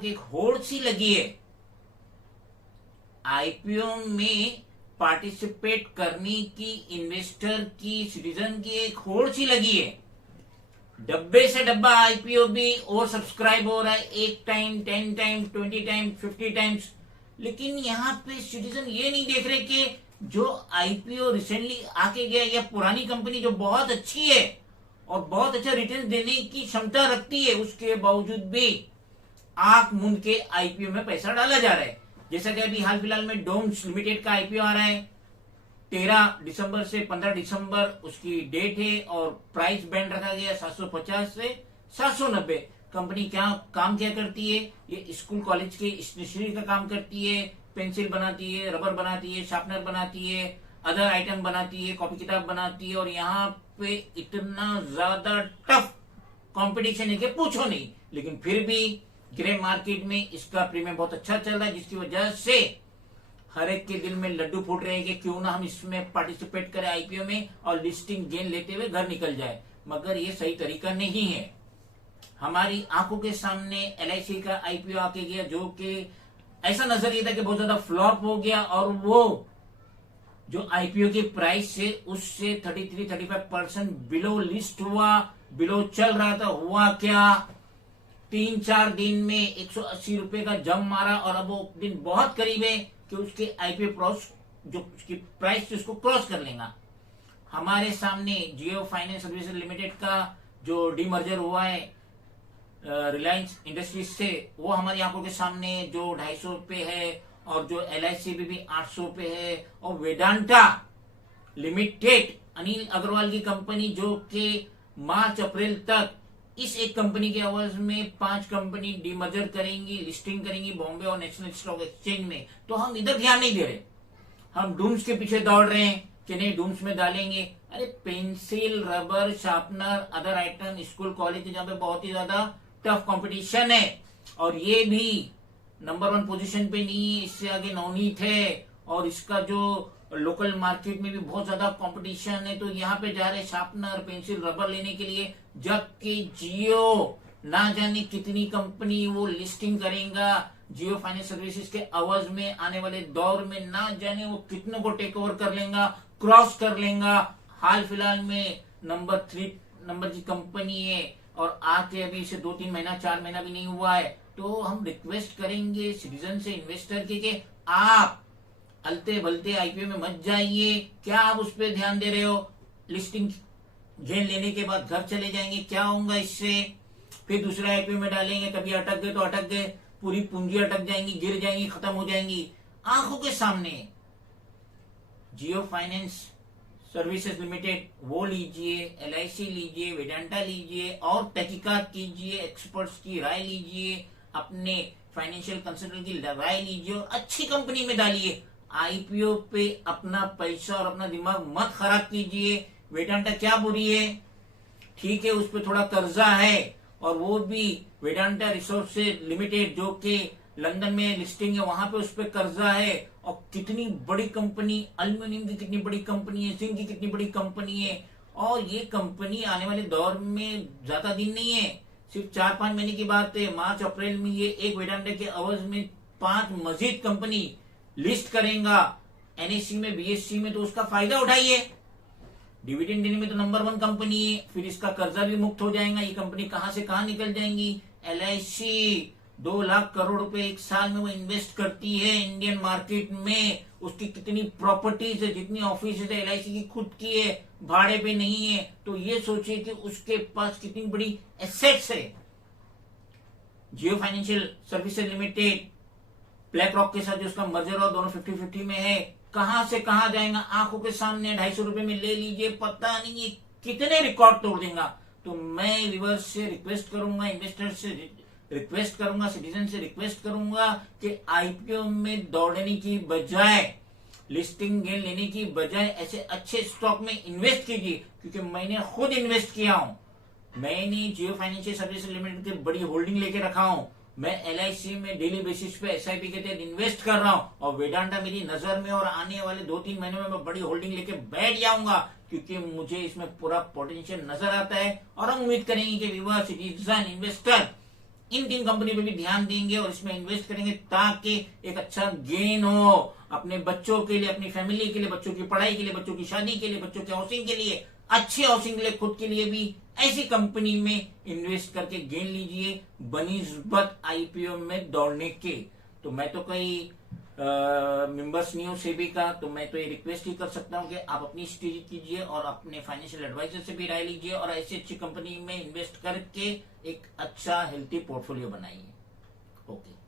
की एक होड़ सी लगी है। आईपीओ में पार्टिसिपेट करने की इन्वेस्टर की, सिटीजन की एक होड़ सी लगी है। डब्बे से डब्बा आईपीओ भी और सब्सक्राइब हो रहा है, 1 टाइम, 10 टाइम, 20 टाइम, 50 टाइम्स। लेकिन यहाँ पे सिटीजन ये नहीं देख रहे कि जो आईपीओ रिसेंटली आके गया या पुरानी कंपनी जो बहुत अच्छी है और बहुत अच्छा रिटर्न देने की क्षमता रखती है, उसके बावजूद भी आंख मूंद के आईपीओ में पैसा डाला जा रहा है। जैसा कि अभी हाल फिलहाल में डोम्स लिमिटेड का आईपीओ आ रहा है, 13 दिसंबर से 15 दिसंबर उसकी डेट है और प्राइस बैंड रखा गया 750 से 790। कंपनी क्या काम क्या करती है? ये स्कूल कॉलेज के स्टेशनरी का काम करती है, पेंसिल बनाती है, रबर बनाती है, शार्पनर बनाती है, अदर आइटम बनाती है, कॉपी किताब बनाती है। और यहाँ पे इतना ज्यादा टफ कंपटीशन है कि पूछो नहीं। लेकिन फिर भी ग्रे मार्केट में इसका प्रीमियम बहुत अच्छा चल रहा है, जिसकी वजह से हर एक के दिल में लड्डू फूट रहे हैं कि क्यों ना हम इसमें पार्टिसिपेट करें आईपीओ में और लिस्टिंग गेन लेते हुए घर निकल जाए। मगर ये सही तरीका नहीं है। हमारी आंखों के सामने एलआईसी का आईपीओ आके गया, जो कि ऐसा नजरिया था कि बहुत ज्यादा फ्लॉप हो गया और वो जो आईपीओ की प्राइस से उससे 33-35% बिलो लिस्ट हुआ, बिलो चल रहा था। हुआ क्या, 3-4 दिन में 180 रुपए का जंप मारा और अब वो दिन बहुत करीब है कि उसके आईपीओ क्रॉस, जो उसकी प्राइस उसको क्रॉस कर लेगा। हमारे सामने जियो फाइनेंस सर्विसेज लिमिटेड का जो डीमर्जर हुआ है रिलायंस इंडस्ट्रीज से, वो हमारी आंखों के सामने जो 250 पे है और जो एलआईसी भी 800 पे है। और वेदांता लिमिटेड, अनिल अग्रवाल की कंपनी, जो कि मार्च अप्रैल तक इस एक कंपनी के आवाज में 5 कंपनी डीमर्जर करेंगी, लिस्टिंग करेंगी बॉम्बे और नेशनल स्टॉक एक्सचेंज में। तो हम इधर ध्यान नहीं दे रहे, हम डूम्स के पीछे दौड़ रहे हैं कि नहीं डूम्स में डालेंगे। अरे pencil, rubber, sharpener, other item, school college जहाँ पे बहुत ही ज्यादा टफ कंपटीशन है और ये भी नंबर 1 पोजीशन पे नहीं है, इससे आगे नवनीत है और इसका जो लोकल मार्केट में भी बहुत ज्यादा कंपटीशन है। तो यहाँ पे जा रहे शार्पनर, पेंसिल, रबर लेने के लिए, जबकि जियो ना जाने कितनी कंपनी वो लिस्टिंग करेगा। जियो फाइनेंस सर्विसेज के आवाज में आने वाले दौर में ना जाने वो कितनों को टेक ओवर कर लेगा, क्रॉस कर लेगा। हाल फिलहाल में नंबर 3 नंबर की कंपनी है और आके अभी इसे 2-3 महीना 4 महीना भी नहीं हुआ है। तो हम रिक्वेस्ट करेंगे सिटीजन से, इन्वेस्टर के कि आप अलते बलते आईपीओ में मत जाइए। क्या आप उस पर ध्यान दे रहे हो? लिस्टिंग गेन लेने के बाद घर चले जाएंगे, क्या होगा इससे? फिर दूसरा आईपीओ में डालेंगे, कभी अटक गए तो अटक गए, पूरी पूंजी अटक जाएंगी, गिर जाएंगी, खत्म हो जाएंगी। आंखों के सामने जियो फाइनेंस सर्विसेज लिमिटेड वो लीजिए, एलआईसी लीजिए, वेदांता लीजिए और तहकीकात कीजिए, एक्सपर्ट्स की राय लीजिए, अपने फाइनेंशियल कंसल्टेंट की राय लीजिए और अच्छी कंपनी में डालिए। आईपीओ पे अपना पैसा और अपना दिमाग मत खराब कीजिए। वेदांता क्या बुरी है? ठीक है, उस पर थोड़ा कर्जा है और वो भी वेदांता रिसोर्सेज लिमिटेड जो कि लंदन में लिस्टिंग है, वहां पे उस पर कर्जा है। और कितनी बड़ी कंपनी, अल्यूमिनियम की कितनी बड़ी कंपनी है, जिंक की कितनी बड़ी कंपनी है। और ये कंपनी आने वाले दौर में ज्यादा दिन नहीं है, सिर्फ 4-5 महीने की बात है। मार्च अप्रैल में ये एक वेदांता के अवज में 5 मजीद कंपनी लिस्ट करेगा एनएससी में, बीएससी में। तो उसका फायदा उठाइए। डिविडेंड देने में तो नंबर 1 कंपनी है, फिर इसका कर्जा भी मुक्त हो जाएगा। ये कंपनी कहां से कहां निकल जाएंगी। एलआईसी 2 लाख करोड़ रुपए एक साल में वो इन्वेस्ट करती है इंडियन मार्केट में। उसकी कितनी प्रॉपर्टीज है, जितनी ऑफिस है एलआईसी की खुद की है, भाड़े पे नहीं है। तो ये सोचिए कि उसके पास कितनी बड़ी एसेट्स है। Jio Financial Services Limited BlackRock के साथ जो उसका मर्जर हुआ, दोनों 50-50 में है। कहां से कहां जाएगा, आंखों के सामने 250 रुपए में ले लीजिए, पता नहीं ये कितने रिकॉर्ड तोड़ देगा। तो मैं रिवर्स से रिक्वेस्ट करूंगा, इन्वेस्टर से रिक्वेस्ट करूंगा, सिटीजन से रिक्वेस्ट करूंगा कि आईपीओ में दौड़ने की बजाय, लिस्टिंग गेन लेने की बजाय ऐसे अच्छे स्टॉक में इन्वेस्ट कीजिए। क्योंकि मैंने खुद इन्वेस्ट किया हूं, मैंने जियो फाइनेंशियल सर्विसेज लिमिटेड की बड़ी होल्डिंग लेके रखा हूं, मैं एलआईसी में डेली बेसिस पे एसआईपी के तहत इन्वेस्ट कर रहा हूं और वेदांता मेरी नजर में और आने वाले 2-3 महीनों में मैं बड़ी होल्डिंग लेके बैठ जाऊंगा। क्योंकि मुझे इसमें पूरा पोटेंशियल नजर आता है और हम उम्मीद करेंगे कि विवाह सिटीजन इन्वेस्टर इन 3 कंपनी पे भी ध्यान देंगे और इसमें इन्वेस्ट करेंगे ताकि एक अच्छा गेन हो अपने बच्चों के लिए, अपनी फैमिली के लिए, बच्चों की पढ़ाई के लिए, बच्चों की शादी के लिए, बच्चों के हाउसिंग के लिए, अच्छी हाउसिंग के लिए, खुद के लिए भी ऐसी कंपनी में इन्वेस्ट करके गेन लीजिए बनिस्बत आईपीओ में दौड़ने के। तो मैं तो कई मेंबर्स नहीं हूं सेबी का, तो मैं तो ये रिक्वेस्ट ही कर सकता हूं कि आप अपनी स्टडी कीजिए और अपने फाइनेंशियल एडवाइजर से भी राय लीजिए और ऐसी अच्छी कंपनी में इन्वेस्ट करके एक अच्छा हेल्थी पोर्टफोलियो बनाइए। ओके।